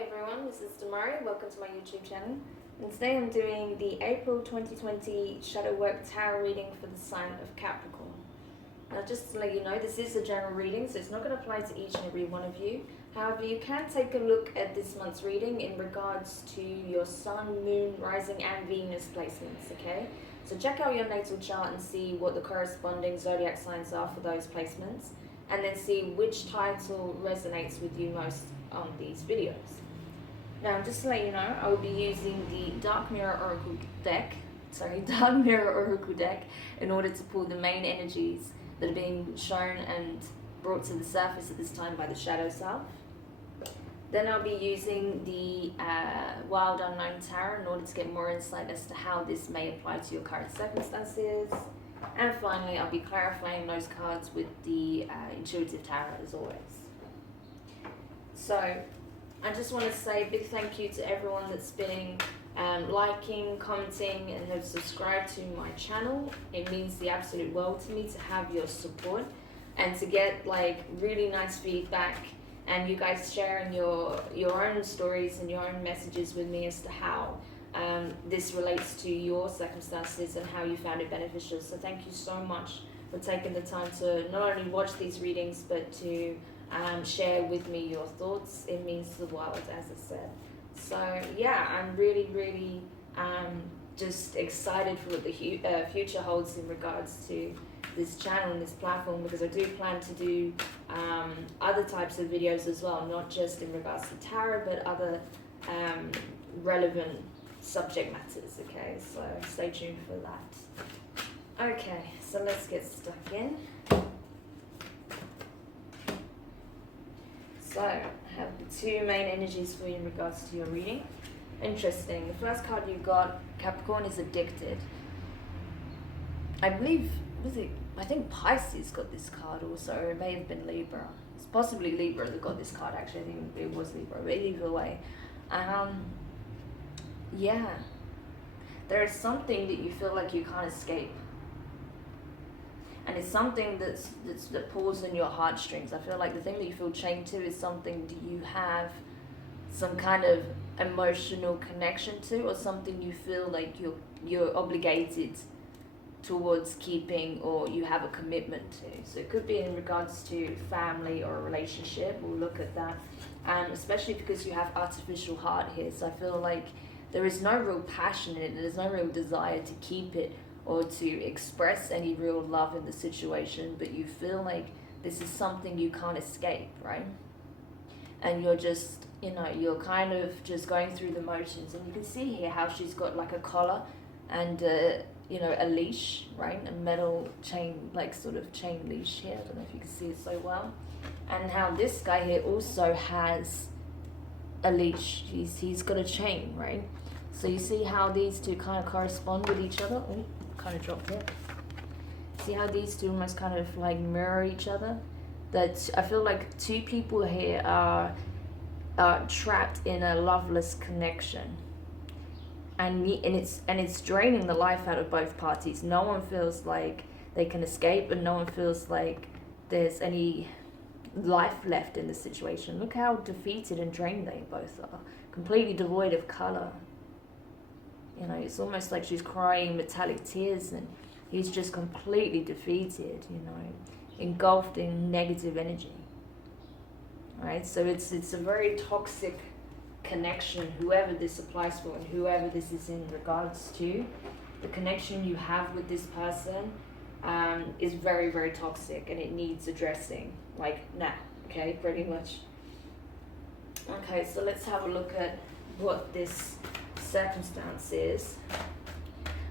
Hey everyone, this is Demari. Welcome to my YouTube channel. And today I'm doing the April 2020 Shadow Work Tarot reading for the sign of Capricorn. Now just to let you know, this is a general reading, so it's not going to apply to each and every one of you. However, you can take a look at this month's reading in regards to your Sun, Moon, Rising and Venus placements, okay? So check out your natal chart and see what the corresponding zodiac signs are for those placements, and then see which title resonates with you most on these videos. Now, just to let you know, I will be using the Dark Mirror Oracle deck in order to pull the main energies that are being shown and brought to the surface at this time by the Shadow Self. Then I'll be using the Wild Unknown Tarot in order to get more insight as to how this may apply to your current circumstances. And finally, I'll be clarifying those cards with the Intuitive Tarot as always. So, I just want to say a big thank you to everyone that's been liking, commenting, and have subscribed to my channel. It means the absolute world to me to have your support and to get like really nice feedback, and you guys sharing your own stories and your own messages with me as to how this relates to your circumstances and how you found it beneficial. So thank you so much for taking the time to not only watch these readings but to share with me your thoughts. It means the world, as I said. So yeah, I'm really just excited for what the future holds in regards to this channel and this platform, because I do plan to do other types of videos as well, not just in regards to tarot but other relevant subject matters. Okay, so stay tuned for that. Okay, so let's get stuck in. So, I have the two main energies for you in regards to your reading. Interesting. The first card you got, Capricorn, is addicted. I believe, I think Pisces got this card also, or it may have been Libra. It's possibly Libra that got this card, actually. I think it was Libra, but either way. Yeah. There is something that you feel like you can't escape. And it's something that pulls in your heartstrings. I feel like the thing that you feel chained to is something that you have some kind of emotional connection to, or something you feel like you're obligated towards keeping, or you have a commitment to. So it could be in regards to family or a relationship. We'll look at that. Especially because you have artificial heart here. So I feel like there is no real passion in it. There's no real desire to keep it or to express any real love in the situation, but you feel like this is something you can't escape, right? And you're just, you're kind of just going through the motions. And you can see here how she's got like a collar and, a leash, right? A metal chain, like sort of chain leash here. I don't know if you can see it so well. And how this guy here also has a leash. He's got a chain, right? So you see how these two kind of correspond with each other. Oh, kind of dropped it. See how these two almost kind of like mirror each other? That I feel like two people here are trapped in a loveless connection, and it's draining the life out of both parties. No one feels like they can escape, and no one feels like there's any life left in the situation. Look how defeated and drained they both are, completely devoid of color. It's almost like she's crying metallic tears, and he's just completely defeated, engulfed in negative energy. Right? So it's a very toxic connection, whoever this applies for and whoever this is in regards to. The connection you have with this person is very, very toxic, and it needs addressing, like now, okay, pretty much. Okay, so let's have a look at what this circumstance is.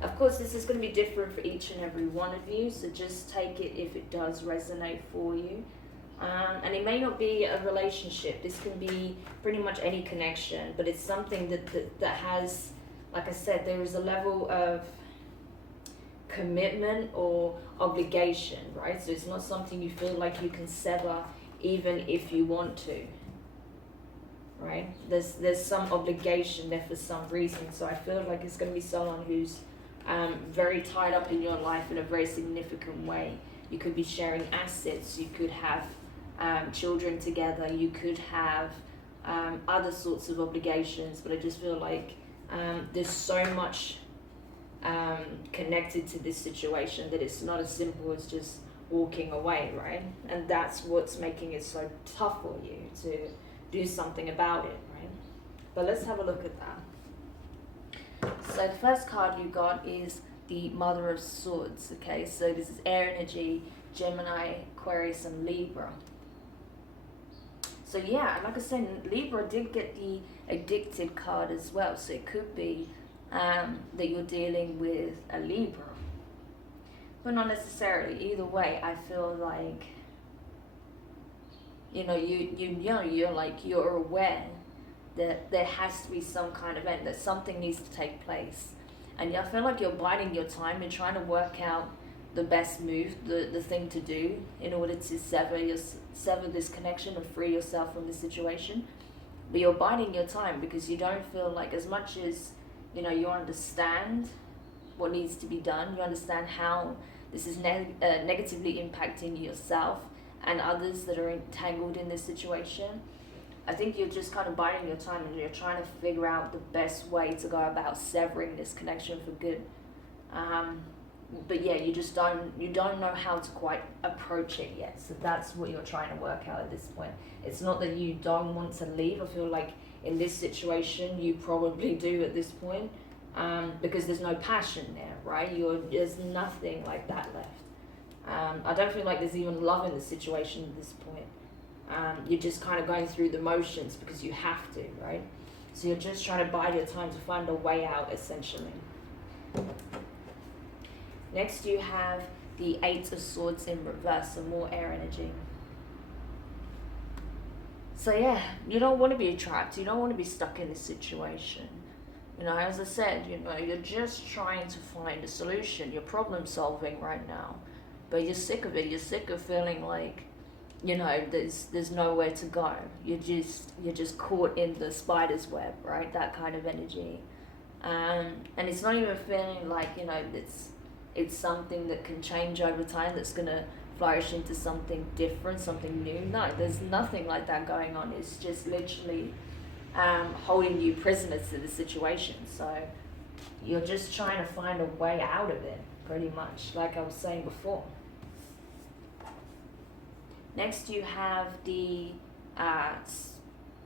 Of course, this is going to be different for each and every one of you, so just take it if it does resonate for you. And it may not be a relationship. This can be pretty much any connection, but it's something that has, like I said, there is a level of commitment or obligation, right? So it's not something you feel like you can sever even if you want to. Right? There's some obligation there for some reason. So I feel like it's going to be someone who's very tied up in your life in a very significant way. You could be sharing assets. You could have children together. You could have other sorts of obligations, but I just feel like there's so much connected to this situation that it's not as simple as just walking away, right? And that's what's making it so tough for you to do something about it, right? But let's have a look at that. So the first card you got is the Mother of Swords, okay? So this is air energy, Gemini, Aquarius, and Libra. So yeah, like I said, Libra did get the addicted card as well. So it could be that you're dealing with a Libra. But not necessarily. Either way, I feel like, you know, you're aware that there has to be some kind of end, that something needs to take place. And I feel like you're biding your time. You're trying to work out the best move, the thing to do in order to sever this connection and free yourself from this situation. But you're biding your time because you don't feel like, as much as, you know, you understand what needs to be done, you understand how this is negatively impacting yourself and others that are entangled in this situation. I think you're just kind of biding your time and you're trying to figure out the best way to go about severing this connection for good. But yeah, you don't know how to quite approach it yet. So that's what you're trying to work out at this point. It's not that you don't want to leave. I feel like in this situation you probably do at this point, because there's no passion there, right? There's nothing like that left. I don't feel like there's even love in the situation at this point. You're just kind of going through the motions because you have to, right? So you're just trying to bide your time to find a way out, essentially. Next you have the Eight of Swords in reverse, so more air energy. So yeah, you don't want to be trapped. You don't want to be stuck in this situation. You know, as I said, you know, you're just trying to find a solution. You're problem solving right now. But you're sick of it. You're sick of feeling like, you know, there's nowhere to go. You're just caught in the spider's web, right? That kind of energy. And it's not even feeling like, you know, it's something that can change over time, that's going to flourish into something different, something new. No, there's nothing like that going on. It's just literally holding you prisoners to the situation. So you're just trying to find a way out of it, pretty much, like I was saying before. Next you have the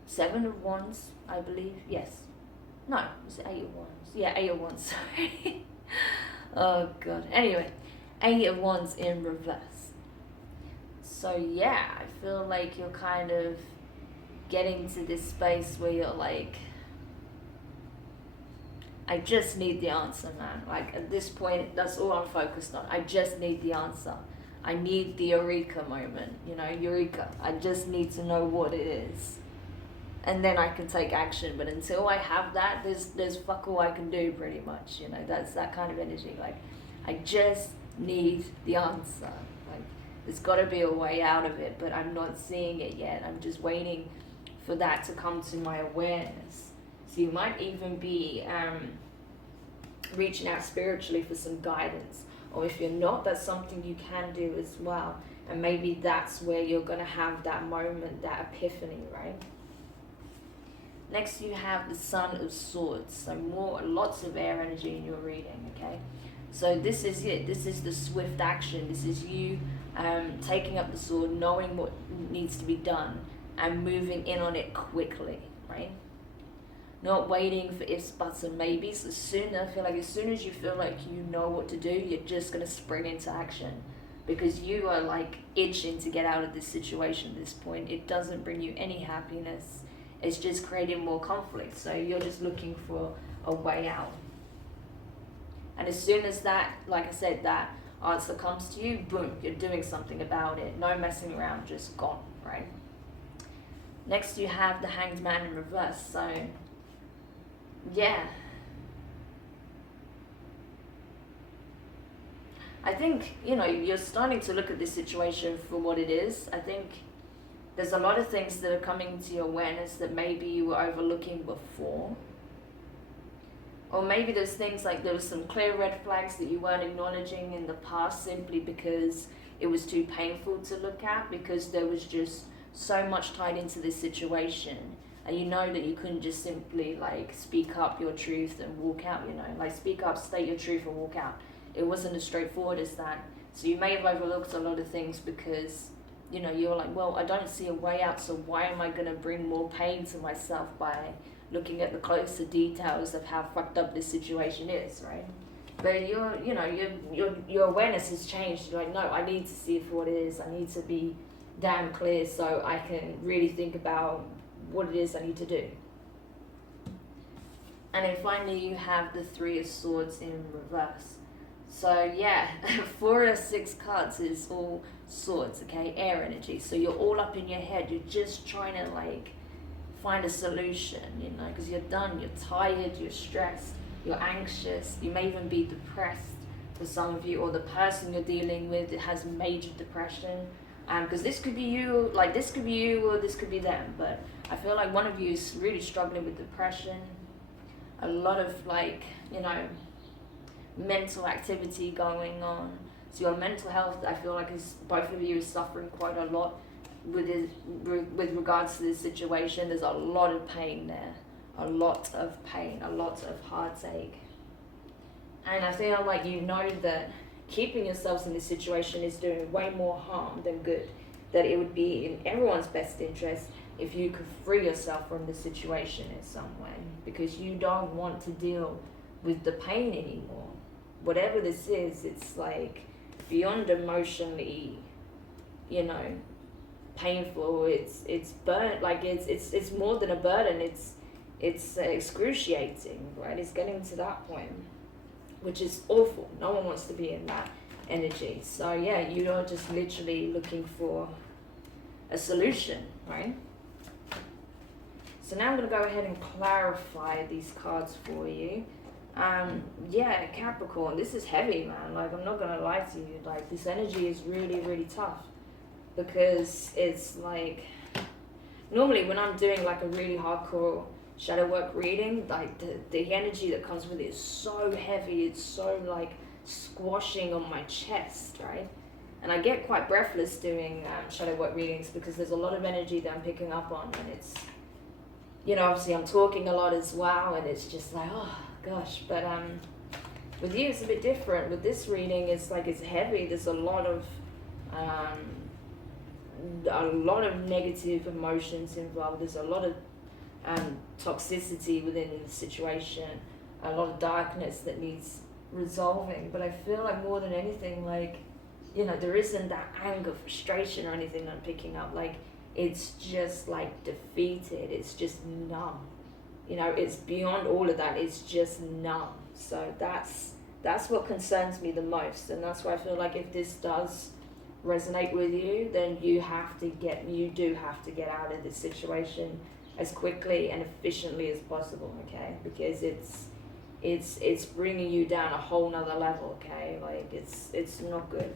Seven of Wands, I believe. Yes. No, it's Eight of Wands. Yeah, Eight of Wands, sorry. Oh god. Anyway, Eight of Wands in reverse. So yeah, I feel like you're kind of getting to this space where you're like, I just need the answer, man. Like at this point, that's all I'm focused on. I just need the answer. I need the eureka moment, you know, eureka. I just need to know what it is. And then I can take action. But until I have that, there's fuck all I can do, pretty much. You know, that's that kind of energy. Like, I just need the answer. Like, there's got to be a way out of it, but I'm not seeing it yet. I'm just waiting for that to come to my awareness. So you might even be reaching out spiritually for some guidance. Or if you're not, that's something you can do as well. And maybe that's where you're going to have that moment, that epiphany, right? Next you have the Sun of Swords. So lots of air energy in your reading, okay? So this is it. This is the swift action. This is you taking up the sword, knowing what needs to be done, and moving in on it quickly, right? Not waiting for ifs, buts, and maybes. I feel like as soon as you feel like you know what to do, you're just going to spring into action. Because you are like itching to get out of this situation at this point. It doesn't bring you any happiness. It's just creating more conflict. So you're just looking for a way out. And as soon as that, like I said, that answer comes to you, boom, you're doing something about it. No messing around, just gone, right? Next you have the Hanged Man in reverse. So yeah, I think, you know, you're starting to look at this situation for what it is. I think there's a lot of things that are coming to your awareness that maybe you were overlooking before. Or maybe there's things like there was some clear red flags that you weren't acknowledging in the past simply because it was too painful to look at, because there was just so much tied into this situation. and you know that you couldn't just simply like speak up your truth and walk out, you know, like speak up, state your truth and walk out. It wasn't as straightforward as that. So you may have overlooked a lot of things because, you know, you're like, well, I don't see a way out, so why am I going to bring more pain to myself by looking at the closer details of how fucked up this situation is, right? But your awareness has changed. You're like, no, I need to see it for what it is. I need to be damn clear so I can really think about what it is I need to do. And then finally you have the Three of Swords in reverse. So yeah, 4 of 6 cards is all swords, okay, air energy. So you're all up in your head. You're just trying to like find a solution, you know, because you're done, you're tired, you're stressed, you're anxious, you may even be depressed for some of you, or the person you're dealing with has major depression. Because this could be you, like this could be you or this could be them, but I feel like one of you is really struggling with depression, a lot of like, you know, mental activity going on. So your mental health, I feel like is both of you is suffering quite a lot with regards to this situation. There's a lot of pain there, a lot of pain, a lot of heartache. And I feel like you know that keeping yourselves in this situation is doing way more harm than good, that it would be in everyone's best interest if you could free yourself from the situation in some way, because you don't want to deal with the pain anymore. Whatever this is, it's like beyond emotionally, you know, painful. It's burnt, like it's more than a burden. It's excruciating, right? It's getting to that point, which is awful. No one wants to be in that energy. So yeah, you are just literally looking for a solution, right? So now I'm going to go ahead and clarify these cards for you. Yeah, Capricorn, this is heavy, man. Like, I'm not going to lie to you. Like, this energy is really, really tough, because it's like, normally when I'm doing like a really hardcore shadow work reading, like the energy that comes with it is so heavy. It's so like squashing on my chest, right? And I get quite breathless doing shadow work readings because there's a lot of energy that I'm picking up on, and it's, you know, obviously I'm talking a lot as well, and it's just like, oh gosh. But with you it's a bit different. With this reading, it's like it's heavy. There's a lot of negative emotions involved. There's a lot of toxicity within the situation, a lot of darkness that needs resolving. But I feel like more than anything, like, you know, there isn't that anger, frustration or anything that I'm picking up. Like, it's just like defeated. It's just numb. You know, it's beyond all of that. It's just numb. So that's what concerns me the most. And that's why I feel like if this does resonate with you, then you do have to get out of this situation as quickly and efficiently as possible, okay? Because it's bringing you down a whole nother level, okay? Like, it's not good.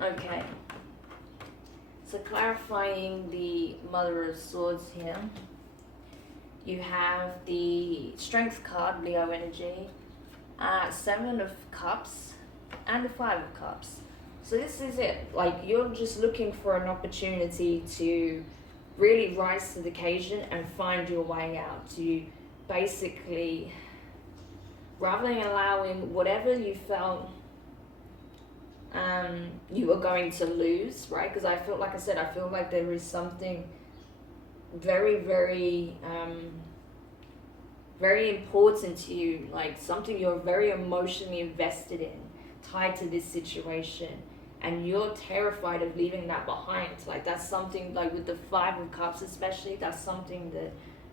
Okay. So clarifying the Mother of Swords here, you have the Strength card, Leo energy, 7 of Cups, and the 5 of Cups. So this is it. Like, you're just looking for an opportunity to really rise to the occasion and find your way out, to basically, rather than allowing whatever you felt you were going to lose, right? Because I feel like there is something very, very, very important to you, like something you're very emotionally invested in, tied to this situation, and you're terrified of leaving that behind. Like, that's something, like with the 5 of Cups especially, that's something that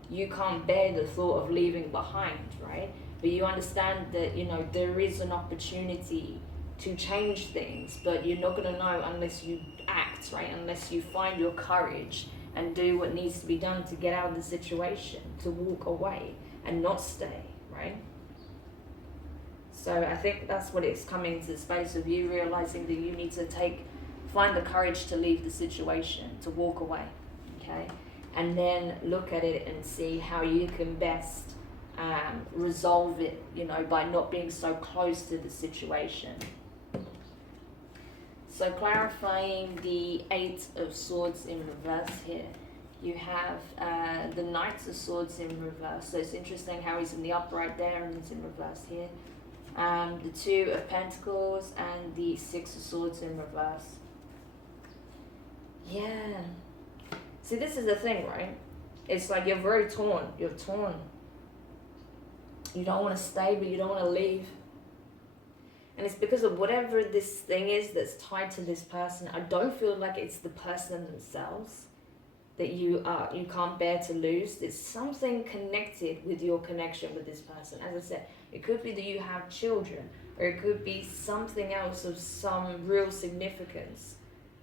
you can't bear the thought of leaving behind, right? But you understand that, you know, there is an opportunity to change things, but you're not going to know unless you act, right? Unless you find your courage and do what needs to be done to get out of the situation, to walk away and not stay, right? So I think that's what it's coming to the space of you realizing that you need to find the courage to leave the situation, to walk away, okay? And then look at it and see how you can best resolve it, you know, by not being so close to the situation. So clarifying the 8 of Swords in reverse here, You have the Knight of Swords in reverse. So it's interesting how he's in the upright there and he's in reverse here. The Two of Pentacles and the Six of Swords in reverse. Yeah. See, this is the thing, right? It's like you're very torn. You're torn. You don't want to stay, but you don't want to leave. And it's because of whatever this thing is that's tied to this person. I don't feel like it's the person themselves that you can't bear to lose. There's something connected with your connection with this person. As I said, it could be that you have children, or it could be something else of some real significance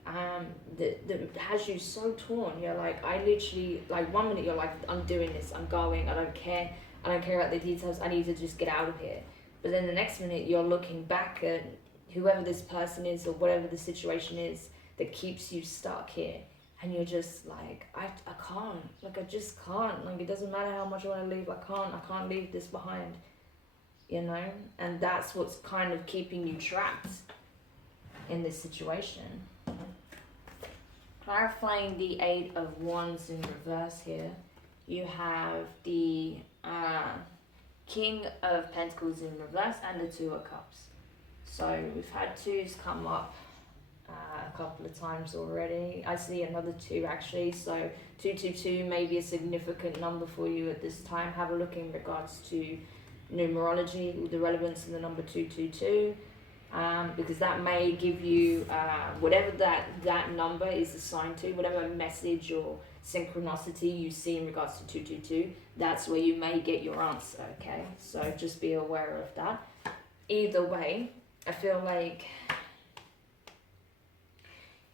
that has you so torn. You're like, I literally, like, 1 minute you're like, I'm doing this, I'm going, I don't care about the details, I need to just get out of here. But then the next minute you're looking back at whoever this person is or whatever the situation is that keeps you stuck here. And you're just like, I can't, like, I just can't, like, it doesn't matter how much I want to leave, I can't leave this behind, you know? And that's what's kind of keeping you trapped in this situation. Clarifying the Eight of Wands in reverse here, you have the King of Pentacles in reverse and the Two of Cups. So we've had twos come up a couple of times already. I see another two actually, so 222 may be a significant number for you at this time. Have a look in regards to numerology, the relevance of the number 222, because that may give you whatever that number is assigned to, whatever message or synchronicity you see in regards to 222, that's where you may get your answer, okay? So just be aware of that. Either way, I feel like,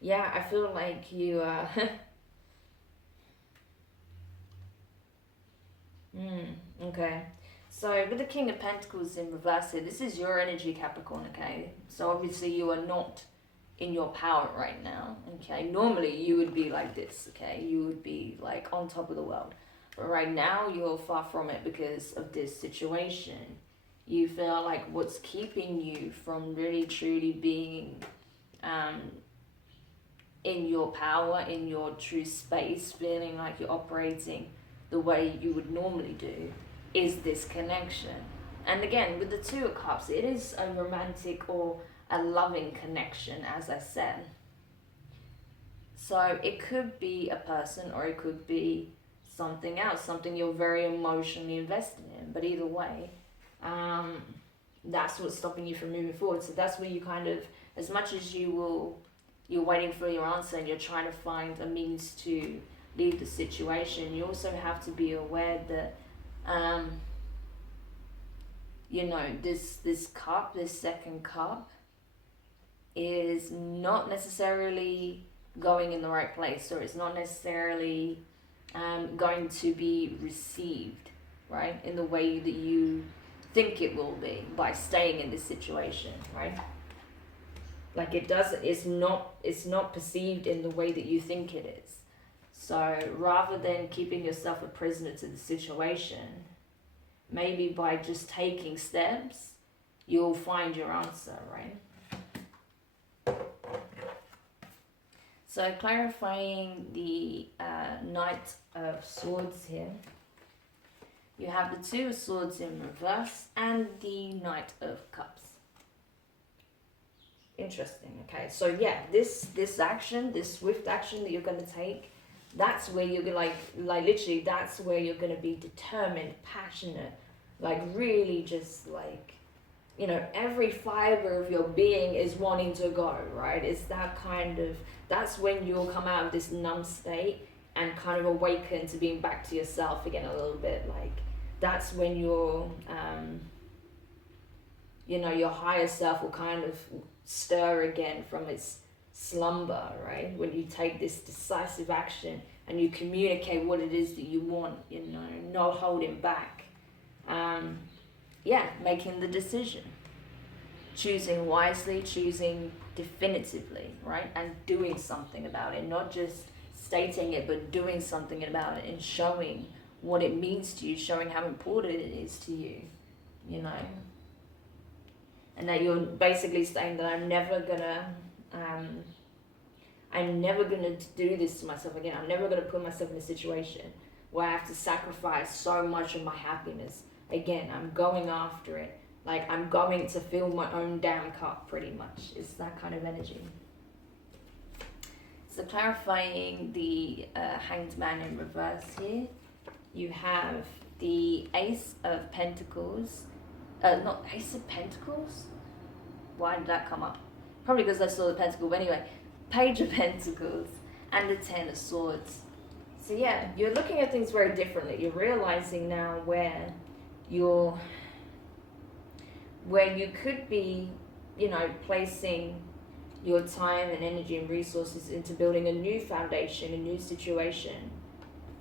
yeah, I feel like you, okay. So with the King of Pentacles in reverse here, this is your energy, Capricorn, okay? So obviously you are not in your power right now, okay? Normally you would be like this, okay? You would be like on top of the world. But right now you're far from it because of this situation. You feel like what's keeping you from really truly being in your power, in your true space, feeling like you're operating the way you would normally do, is this connection. And again, with the Two of Cups, it is a romantic or a loving connection, as I said. So it could be a person or it could be something else, something you're very emotionally invested in. But either way, that's what's stopping you from moving forward. So that's where you kind of, as much as you're waiting for your answer and you're trying to find a means to leave the situation, you also have to be aware that you know, this cup, this second cup, is not necessarily going in the right place, or it's not necessarily going to be received, right, in the way that you think it will be by staying in this situation, right? Like it's not perceived in the way that you think it is. So rather than keeping yourself a prisoner to the situation, maybe by just taking steps, you'll find your answer, right? So clarifying the Knight of Swords here, you have the Two of Swords in reverse and the Knight of Cups. Interesting. Okay, so yeah, this action, this swift action that you're going to take, that's where you're like literally, that's where you're going to be determined, passionate, like really just like, you know, every fiber of your being is wanting to go, right? It's that kind of, that's when you'll come out of this numb state and kind of awaken to being back to yourself again a little bit. Like that's when your you know, your higher self will kind of stir again from its slumber, right? When you take this decisive action and you communicate what it is that you want, you know, no holding back. Yeah, making the decision, choosing wisely, choosing definitively, right? And doing something about it, not just stating it, but doing something about it and showing what it means to you, showing how important it is to you, you know? And that you're basically saying that I'm never gonna I'm never going to do this to myself again. I'm never going to put myself in a situation where I have to sacrifice so much of my happiness. Again, I'm going after it. Like, I'm going to fill my own damn cup, pretty much. It's that kind of energy. So clarifying the Hanged Man in reverse here, you have the Ace of Pentacles. Not Ace of Pentacles? Why did that come up? Probably because I saw the pentacle, but anyway. Page of Pentacles and the Ten of Swords. So yeah, you're looking at things very differently. You're realizing now where you could be, placing your time and energy and resources into building a new foundation, a new situation.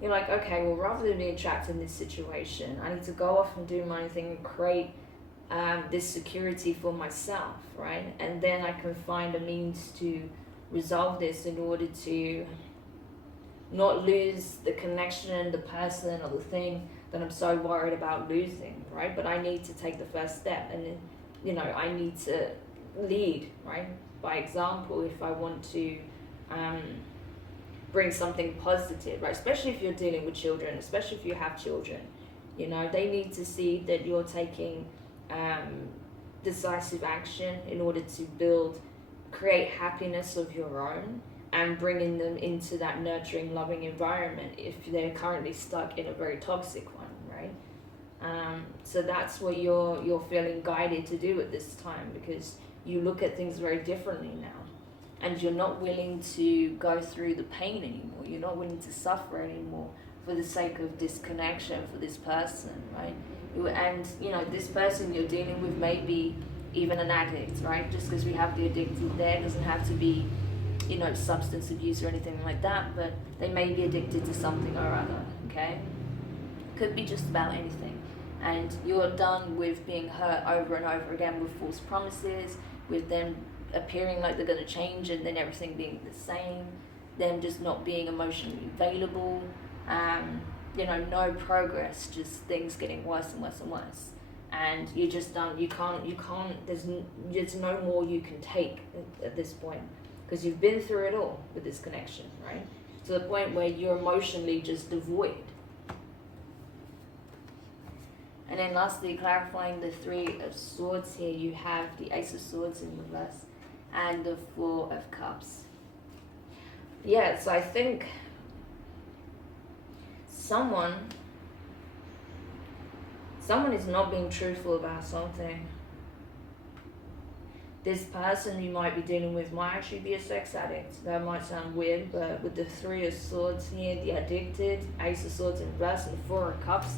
You're like, okay, well, rather than being trapped in this situation, I need to go off and do my own thing and create this security for myself, right? And then I can find a means to resolve this in order to not lose the connection, the person, or the thing that I'm so worried about losing, right? But I need to take the first step, and then, I need to lead, right? By example, if I want to bring something positive, right? Especially if you're dealing with children, especially if you have children, they need to see that you're taking decisive action in order to create happiness of your own and bringing them into that nurturing, loving environment if they're currently stuck in a very toxic one, right? So that's what you're feeling guided to do at this time, because you look at things very differently now, and you're not willing to go through the pain anymore. You're not willing to suffer anymore for the sake of disconnection for this person, right? And this person you're dealing with may be even an addict, right? Just because we have the addicted there doesn't have to be substance abuse or anything like that, but they may be addicted to something or other, okay? Could be just about anything. And you're done with being hurt over and over again with false promises, with them appearing like they're going to change and then everything being the same, them just not being emotionally available, no progress, just things getting worse and worse and worse. And you're just done. You can't, there's no more you can take at this point, because you've been through it all with this connection, right? To the point where you're emotionally just devoid. And then lastly, clarifying the Three of Swords here, you have the Ace of Swords in reverse and the Four of Cups. Yeah, so I think someone is not being truthful about something. This person you might be dealing with might actually be a sex addict. That might sound weird, but with the Three of Swords here, the addicted, Ace of Swords in reverse, and the Four of Cups,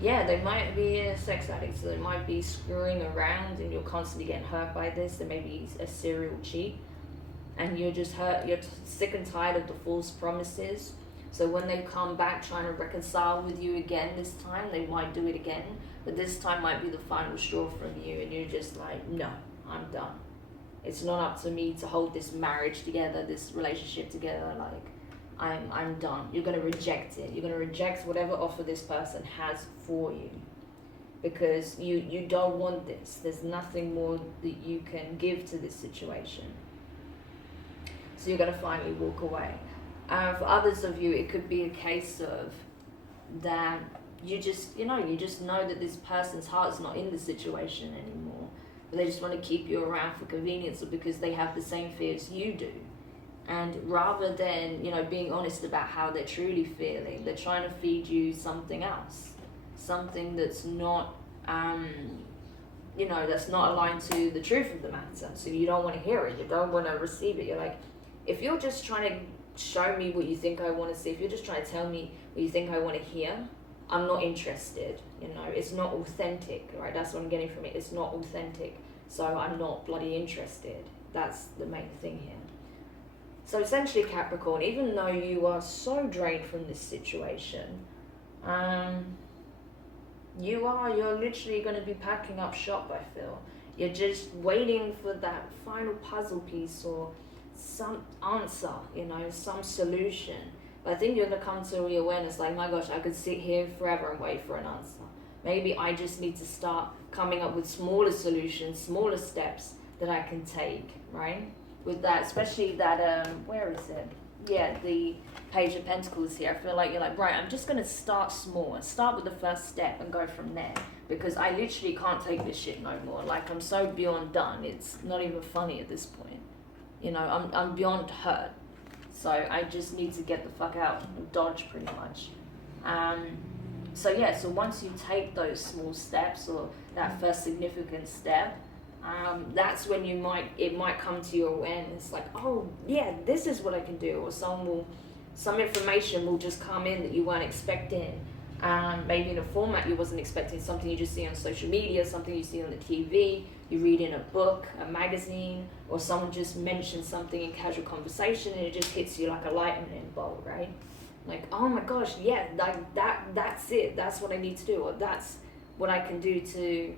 yeah, they might be a sex addict. So they might be screwing around and you're constantly getting hurt by this. They may be a serial cheat and you're just hurt. You're sick and tired of the false promises. So when they come back trying to reconcile with you again this time, they might do it again. But this time might be the final straw from you, and you're just like, no, I'm done. It's not up to me to hold this marriage together, this relationship together. Like, I'm done. You're going to reject it. You're going to reject whatever offer this person has for you, because you don't want this. There's nothing more that you can give to this situation. So you're going to finally walk away. For others of you, it could be a case of that you just know that this person's heart's not in the situation anymore, but they just want to keep you around for convenience or because they have the same fears you do. And rather than, being honest about how they're truly feeling, they're trying to feed you something else, something that's not, that's not aligned to the truth of the matter. So you don't want to hear it. You don't want to receive it. You're like, if you're just trying to show me what you think I want to see, if you're just trying to tell me what you think I want to hear, I'm not interested. It's not authentic, right? That's what I'm getting from it. It's not authentic. So I'm not bloody interested. That's the main thing here. So essentially, Capricorn, even though you are so drained from this situation, you're literally going to be packing up shop, I feel. You're just waiting for that final puzzle piece or some answer, some solution. But I think you're going to come to a awareness like, my gosh, I could sit here forever and wait for an answer. Maybe I just need to start coming up with smaller solutions, smaller steps that I can take, right? with that, especially that, where is it? Yeah, the Page of Pentacles here. I feel like you're like, right, I'm just going to start small. Start with the first step and go from there. Because I literally can't take this shit no more. Like, I'm so beyond done. It's not even funny at this point. You know, I'm beyond hurt. So I just need to get the fuck out and dodge pretty much. So yeah, so once you take those small steps or that first significant step, that's when it might come to your awareness, like, oh yeah, this is what I can do, or some information will just come in that you weren't expecting, maybe in a format you wasn't expecting, something you just see on social media, something you see on the TV, you read in a book, a magazine, or someone just mentions something in casual conversation and it just hits you like a lightning bolt, right? Like, oh my gosh, yeah, like that's it, that's what I need to do, or that's what I can do to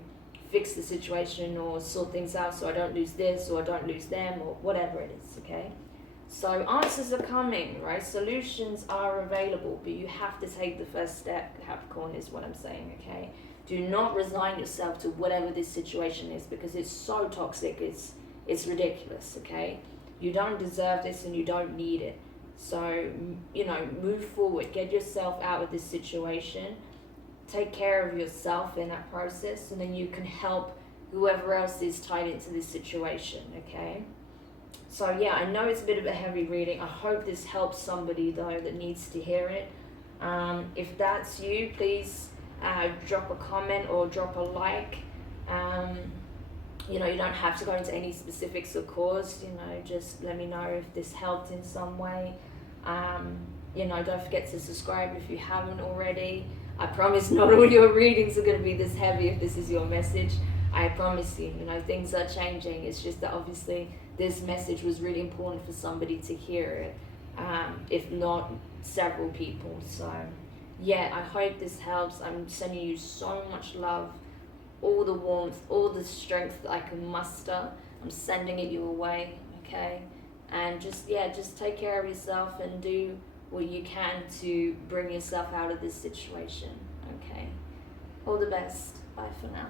fix the situation or sort things out so I don't lose this or I don't lose them or whatever it is, okay? So answers are coming, right? Solutions are available, but you have to take the first step, Capricorn, is what I'm saying, okay? Do not resign yourself to whatever this situation is, because it's so toxic, it's ridiculous, okay? You don't deserve this and you don't need it. So, you know, move forward, get yourself out of this situation, take care of yourself in that process, and then you can help whoever else is tied into this situation, okay? So yeah, I know it's a bit of a heavy reading. I hope this helps somebody though that needs to hear it. If that's you, please drop a comment or drop a like. You know, you don't have to go into any specifics, of course. You know, just let me know if this helped in some way. You know, don't forget to subscribe if you haven't already. I promise not all your readings are going to be this heavy if this is your message. I promise you, you know, things are changing. It's just that obviously this message was really important for somebody to hear it, if not several people. So yeah, I hope this helps. I'm sending you so much love, all the warmth, all the strength that I can muster. I'm sending it your way, okay? And just take care of yourself and do what you can to bring yourself out of this situation, okay? All the best. Bye for now.